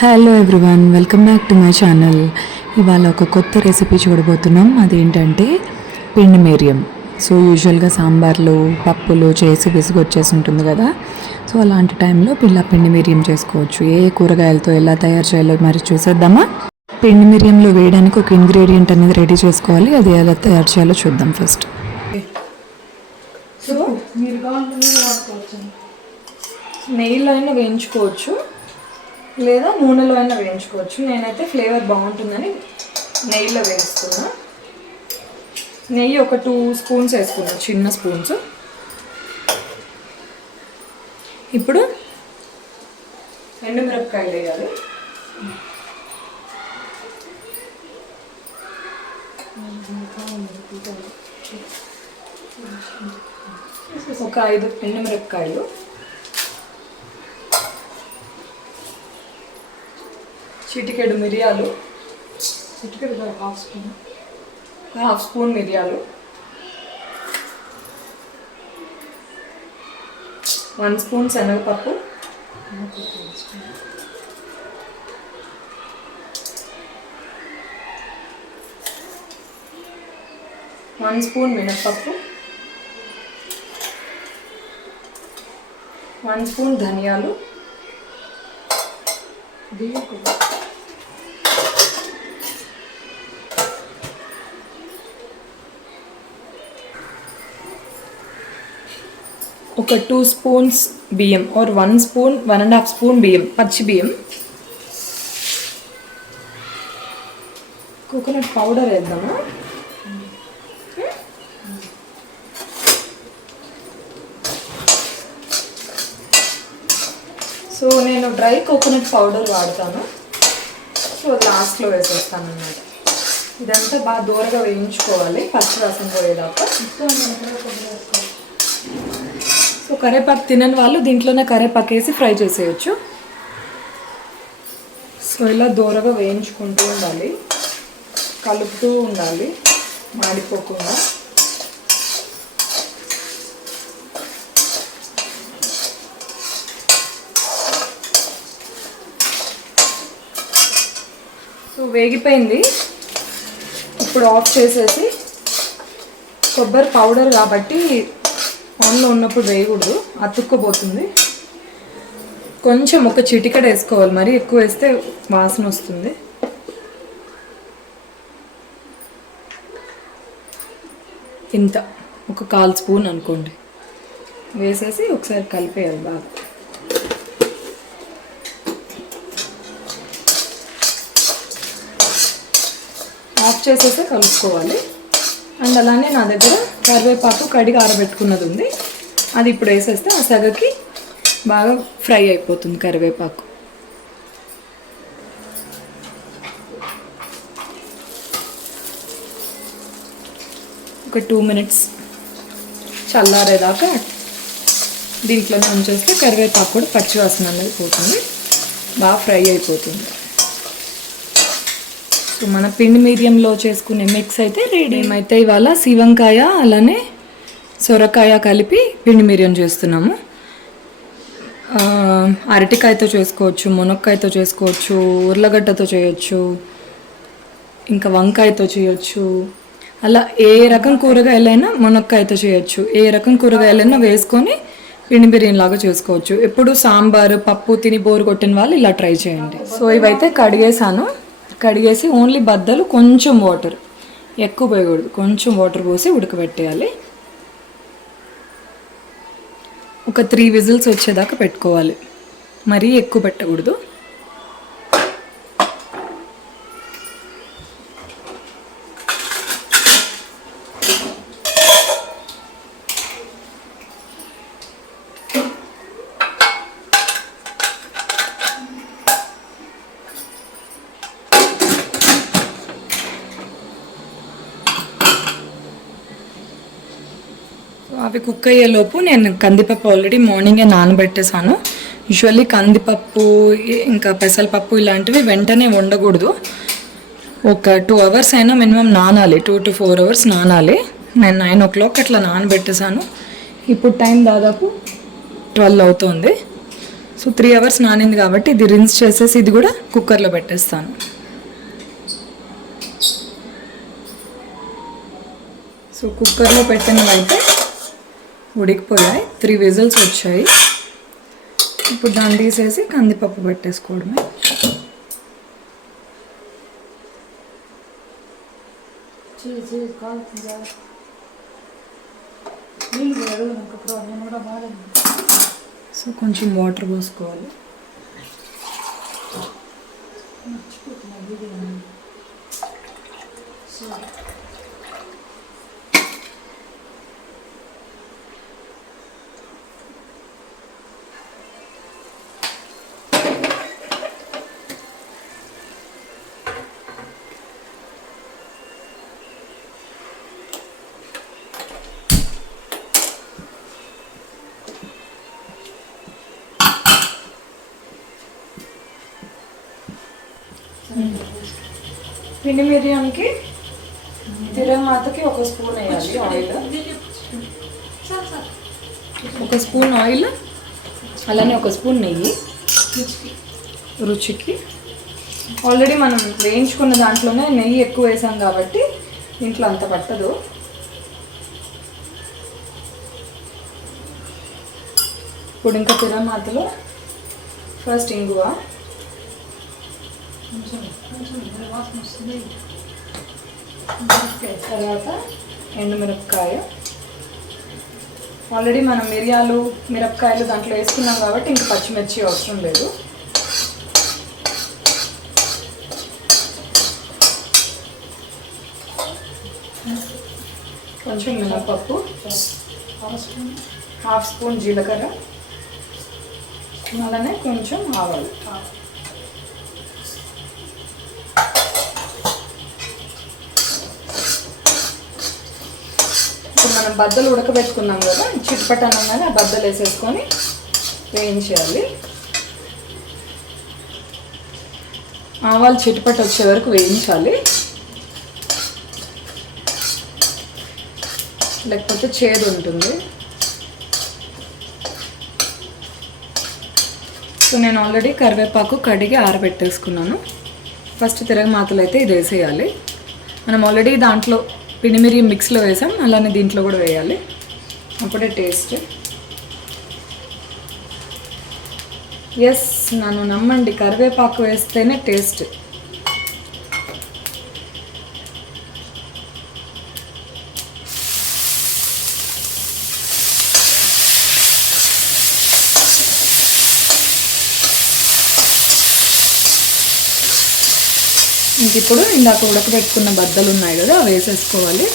Hello everyone, welcome back to my channel. ఇవాళ ఒక కొత్త రెసిపీ చూడబోతున్నాం. అదేంటంటే పిండి మిరియం. సో యూజువల్గా సాంబార్లు పప్పులు చేసి విసుగొచ్చేసి ఉంటుంది కదా. సో అలాంటి టైంలో పిండి మిరియం చేసుకోవచ్చు. ఏ కూరగాయలతో ఎలా తయారు చేయాలో మరి చూసేద్దామా. పిండి మిరియంలో వేయడానికి ఒక ఇంగ్రీడియంట్ అనేది రెడీ చేసుకోవాలి. అది ఎలా తయారు చేయాలో చూద్దాం ఫస్ట్. సో నెయ్యిలో అయినా వేయించుకోవచ్చు, లేదా నూనెలో అయినా వేయించుకోవచ్చు. నేనైతే ఫ్లేవర్ బాగుంటుందని నెయ్యిలో వేస్తున్నా. నెయ్యి ఒక 2 స్పూన్స్ వేసుకున్నా, చిన్న స్పూన్స్. ఇప్పుడు ఎండుమిరపకాయలు వేయాలి. ఒక 5 ఎండుమిరపకాయలు, చిటికెడు మిరియాలు, చిటికెడు హాఫ్ స్పూన్ మిరియాలు, 1 స్పూన్ శనగపప్పు, 1 స్పూన్ మినప్పప్పు, 1 స్పూన్ ధనియాలు, ఒక 2 స్పూన్స్ బియ్యం ఆర్ 1 స్పూన్ 1.5 స్పూన్ బియ్యం, పచ్చి బియ్యం. కోకోనట్ పౌడర్ వేద్దాము. సో నేను డ్రై కోకోనట్ పౌడర్ వాడతాను. సో లాస్ట్లో వేసేస్తాను అన్నమాట. ఇదంతా బాగా దూరగా వేయించుకోవాలి, పచ్చి రసం పోయేదాకా. సో కరేపాకు తినని వాళ్ళు దీంట్లోనే కరేపాకు వేసి ఫ్రై చేసేయచ్చు. సో ఇలా దూరగా వేయించుకుంటూ ఉండాలి, కలుపుతూ ఉండాలి మాడిపోకుండా. సో వేగిపోయింది. ఇప్పుడు ఆఫ్ చేసేసి, కొబ్బరి పౌడర్ కాబట్టి ఆన్లో ఉన్నప్పుడు వేయకూడదు, అతుక్కోబోతుంది. కొంచెం ఒక చిటికెడ వేసుకోవాలి, మరీ ఎక్కువ వేస్తే వాసన వస్తుంది. ఇంత ఒక 1/4 స్పూన్ అనుకోండి వేసేసి ఒకసారి కలిపేయాలి బాగా. ఆఫ్ చేసేస్తే కలుపుకోవాలి. అండ్ అలానే నా దగ్గర కరివేపాకు కడిగి ఆరబెట్టుకున్నది ఉంది, అది ఇప్పుడు వేసేస్తే ఆ సగకి బాగా ఫ్రై అయిపోతుంది కరివేపాకు. ఒక 2 మినిట్స్ చల్లారేదాకా దీంట్లోనే ఉంచేస్తే కరివేపాకు కూడా పచ్చివాసన అనేది పోతుంది, బాగా ఫ్రై అయిపోతుంది. సో మన పిండి మీడియంలో చేసుకునే మిక్స్ అయితే రెడీ. మేమైతే ఇవాళ శివంకాయ అలానే సొరకాయ కలిపి పిండి మీడియం చేస్తున్నాము. అరటికాయతో చేసుకోవచ్చు, మునక్కాయతో చేసుకోవచ్చు, ఉర్లగడ్డతో చేయొచ్చు, ఇంకా వంకాయతో చేయొచ్చు. అలా ఏ రకం కూరగాయలైనా మునక్కాయతో చేయొచ్చు. ఏ రకం కూరగాయలైనా వేసుకొని పిండి బిర్యానీ లాగా చేసుకోవచ్చు. ఎప్పుడు సాంబారు పప్పు తిని బోరు కొట్టిన వాళ్ళు ఇలా ట్రై చేయండి. సో ఇవైతే కడిగేసి ఓన్లీ బద్దలు, కొంచెం వాటర్, ఎక్కువ పోయకూడదు, కొంచెం వాటర్ పోసి ఉడకబెట్టేయాలి. ఒక 3 విజిల్స్ వచ్చేదాకా పెట్టుకోవాలి, మరీ ఎక్కువ పెట్టకూడదు. అవి కుక్ అయ్యేలోపు నేను కందిపప్పు ఆల్రెడీ మార్నింగే నానబెట్టేసాను. యూజువల్లీ కందిపప్పు ఇంకా పెసరపప్పు ఇలాంటివి వెంటనే వండకూడదు, ఒక 2 అవర్స్ అయినా మినిమం నానాలి, 2 to 4 అవర్స్ నానాలి. నేను 9 o'clock అట్లా నానబెట్టేసాను. ఇప్పుడు టైం దాదాపు 12 అవుతుంది. సో 3 అవర్స్ నానింది కాబట్టి ఇది రిన్స్ చేసేసి ఇది కూడా కుక్కర్లో పెట్టేస్తాను. సో కుక్కర్లో పెట్టినవైతే ఉడికిపోయాయి, 3 విజిల్స్ వచ్చాయి. ఇప్పుడు దాన్ని తీసేసి కందిపప్పు పెట్టేసుకోవడమే. సో కొంచెం వాటర్ పోసుకోవాలి. పిండి మిరియానికి తిరగమాతకి 1 స్పూన్ వేయాలి ఆయిల్, 1 స్పూన్ ఆయిల్, అలానే 1 స్పూన్ నెయ్యి రుచికి. ఆల్రెడీ మనం వేయించుకున్న దాంట్లోనే నెయ్యి ఎక్కువ వేసాం కాబట్టి దీంట్లో అంత పట్టదు. ఇప్పుడు ఇంకా తిరగమాతలో ఫస్ట్ ఇంగువ, తర్వాత ఎండుమిరపకాయ. ఆల్రెడీ మనం మిరియాలు మిరపకాయలు దాంట్లో వేసుకున్నాం కాబట్టి ఇంక పచ్చిమిర్చి అవసరం లేదు. కొంచెం మినపప్పు, 1/2 స్పూన్ జీలకర్ర, అలానే కొంచెం ఆవాలు. ఇప్పుడు మనం బద్దలు ఉడకబెట్టుకున్నాం కదా, చిట్పట అనగానే ఆ బద్దలు వేసేసుకొని వేయించేయాలి. ఆవాలు చిట్పట వచ్చే వరకు వేయించాలి, లేకపోతే చేదు ఉంటుంది. సో నేను ఆల్రెడీ కరివేపాకు కడిగి ఆరబెట్టేసుకున్నాను. ఫస్ట్ తిరగమాతలు అయితే ఇది వేసేయాలి. మనం ఆల్రెడీ దాంట్లో పిండి మిరియం మిక్స్లో వేసాం, అలానే దీంట్లో కూడా వేయాలి, అప్పుడే టేస్ట్. ఎస్, నన్ను నమ్మండి, కరివేపాకు వేస్తేనే టేస్ట్. ఇంక ఇప్పుడు ఇందాక ఉడకబెట్టుకున్న బద్దలు ఉన్నాయి కదా, అవి వేసేసుకోవాలి.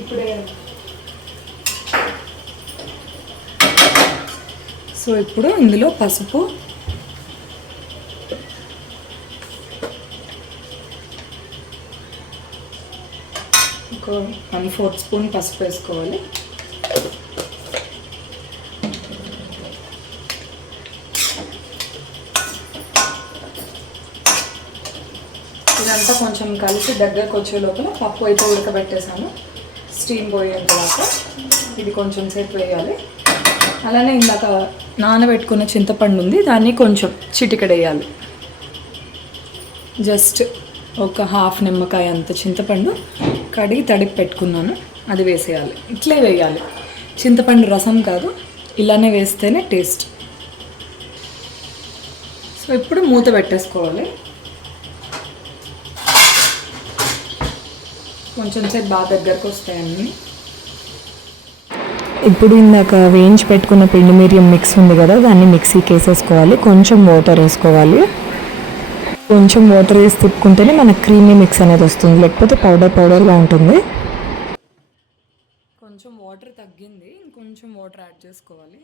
ఇప్పుడే సో ఇప్పుడు ఇందులో పసుపు, ఒక 1/4 స్పూన్ పసుపు వేసుకోవాలి. ఇదంతా కొంచెం కలిసి దగ్గరకు వచ్చే లోపల పప్పు అయితే ఉడకబెట్టేసాను, స్టీమ్ పోయేంత దాకా ఇది కొంచెం సేపు వేయాలి. అలానే ఇందాక నానబెట్టుకున్న చింతపండు ఉంది, దాన్ని కొంచెం చిటికెడేయాలి. జస్ట్ ఒక 1/2 నిమ్మకాయ అంత చింతపండు కడిగి తడిపి పెట్టుకున్నాను, అది వేసేయాలి. ఇట్లే వేయాలి, చింతపండు రసం కాదు, ఇలానే వేస్తేనే టేస్ట్. సో ఇప్పుడు మూత పెట్టేసుకోవాలి. కొంచెం సేపు బాగా దగ్గరకు వస్తాయండి. ఇప్పుడు ఇందాక వేయించి పెట్టుకున్న పిండి మిరియం మిక్స్ ఉంది కదా, దాన్ని మిక్సీకి వేసేసుకోవాలి. కొంచెం వాటర్ వేసుకోవాలి. కొంచెం వాటర్ వేసి తిప్పుకుంటేనే మనకు క్రీమీ మిక్స్ అనేది వస్తుంది, లేకపోతే పౌడర్గా ఉంటుంది. కొంచెం వాటర్ తగ్గింది, ఇంకొంచెం వాటర్ యాడ్ చేసుకోవాలి.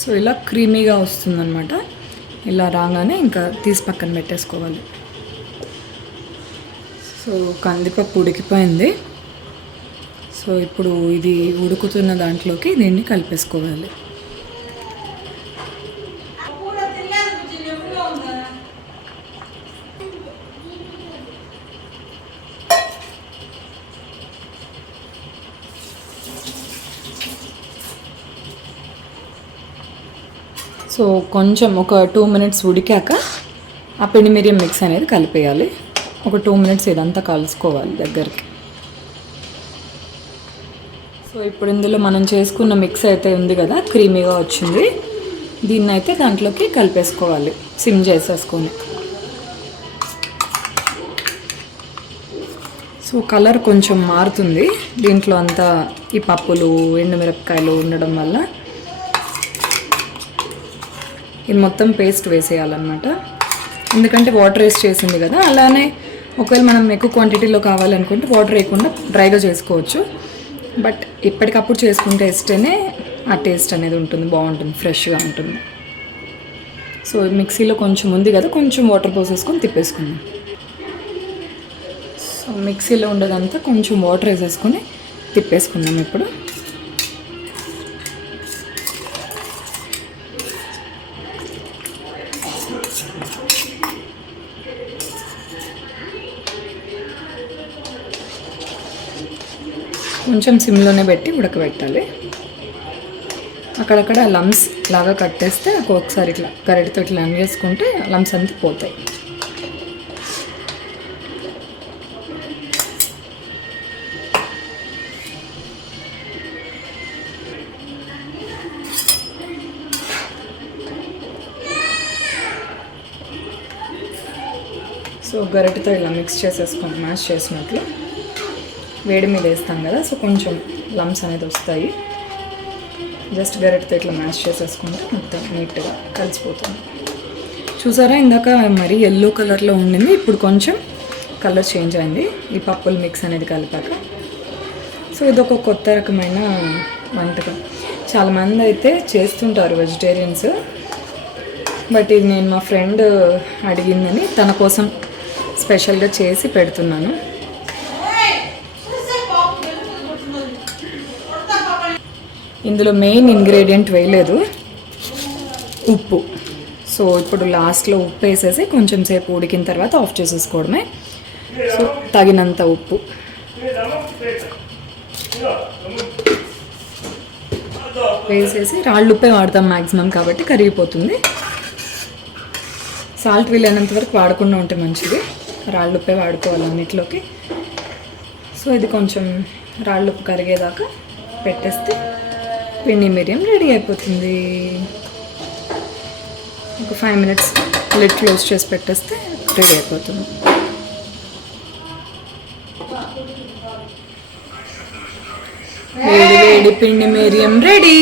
సో ఇలా క్రీమీగా వస్తుందన్నమాట. ఇలా రాగానే ఇంకా తీసి పక్కన పెట్టేసుకోవాలి. సో కందిపప్పు ఉడికిపోయింది. సో ఇప్పుడు ఇది ఉడుకుతున్న దాంట్లోకి దీన్ని కలిపేసుకోవాలి. సో కొంచెం ఒక 2 మినిట్స్ ఉడికాక ఆ పిండి మిరియం మిక్స్ అనేది కలిపేయాలి. ఒక 2 మినిట్స్ ఇదంతా కలుసుకోవాలి దగ్గరికి. సో ఇప్పుడు ఇందులో మనం చేసుకున్న మిక్స్ అయితే ఉంది కదా, క్రీమీగా వచ్చింది. దీన్ని అయితే దాంట్లోకి కలిపేసుకోవాలి సిమ్ చేసేసుకొని. సో కలర్ కొంచెం మారుతుంది దీంట్లో అంతా ఈ పప్పులు ఎండుమిరపకాయలు ఉండడం వల్ల. ఇది మొత్తం పేస్ట్ వేసేయాలన్నమాట, ఎందుకంటే వాటర్ వేస్ట్ చేసింది కదా. అలానే ఒకవేళ మనం ఎక్కువ క్వాంటిటీలో కావాలనుకుంటే వాటర్ వేయకుండా డ్రైగా చేసుకోవచ్చు. బట్ ఎప్పటికప్పుడు చేసుకుంటే ఇస్తేనే ఆ టేస్ట్ అనేది ఉంటుంది, బాగుంటుంది, ఫ్రెష్గా ఉంటుంది. సో మిక్సీలో కొంచెం ఉంది కదా, కొంచెం వాటర్ పోసేసుకొని తిప్పేసుకుందాం. సో మిక్సీలో ఉండదంతా కొంచెం వాటర్ వేసేసుకొని తిప్పేసుకుందాం ఇప్పుడు. కొంచెం సిమ్లోనే పెట్టి ఉడకబెట్టాలి. అక్కడక్కడ లమ్స్ లాగా కట్టేస్తే ఒక్కొక్కసారి ఇట్లా గరిటతో ఇట్లా చేసుకుంటే లమ్స్ అంతా పోతాయి. సో గరిటతో ఇలా మిక్స్ చేసేసుకొని మ్యాష్ చేసినట్లు వేడి మీద వేస్తాం కదా, సో కొంచెం లమ్స్ అనేది వస్తాయి. జస్ట్ గరిటతో ఇట్లా మ్యాష్ చేసేసుకుంటే మొత్తం నీట్గా కలిసిపోతుంది. చూసారా, ఇందాక మరి ఎల్లో కలర్లో ఉండింది, ఇప్పుడు కొంచెం కలర్ చేంజ్ అయింది ఈ పప్పుల మిక్స్ అనేది కలిపాక. సో ఇదొక కొత్త రకమైన వంటకం. చాలామంది అయితే చేస్తుంటారు వెజిటేరియన్స్, బట్ ఇది నేను మా ఫ్రెండ్ అడిగిందని తన కోసం స్పెషల్గా చేసి పెడుతున్నాను. ఇందులో మెయిన్ ఇంగ్రీడియంట్ వేయలేదు, ఉప్పు. సో ఇప్పుడు లాస్ట్లో ఉప్పు వేసేసి కొంచెం సేపు ఉడికిన తర్వాత ఆఫ్ చేసేసుకోవడమే. సో తగినంత ఉప్పు. వేసేసి రాళ్ళు ఉప్పే వాడతాం మ్యాక్సిమం, కాబట్టి కరిగిపోతుంది. సాల్ట్ వీలైనంత వరకు వాడకుండా ఉంటే మంచిది, రాళ్ళు ఉప్పే వాడుకోవాలి అన్నిట్లోకి. సో ఇది కొంచెం రాళ్ళు ఉప్పు కరిగేదాకా పెట్టేస్తే పిండి మిరియం రెడీ అయిపోతుంది. ఒక 5 మినిట్స్ లిడ్ క్లోజ్ చేసి పెట్టేస్తే రెడీ అయిపోతుంది. వేడి వేడి పిండి మిరియం రెడీ.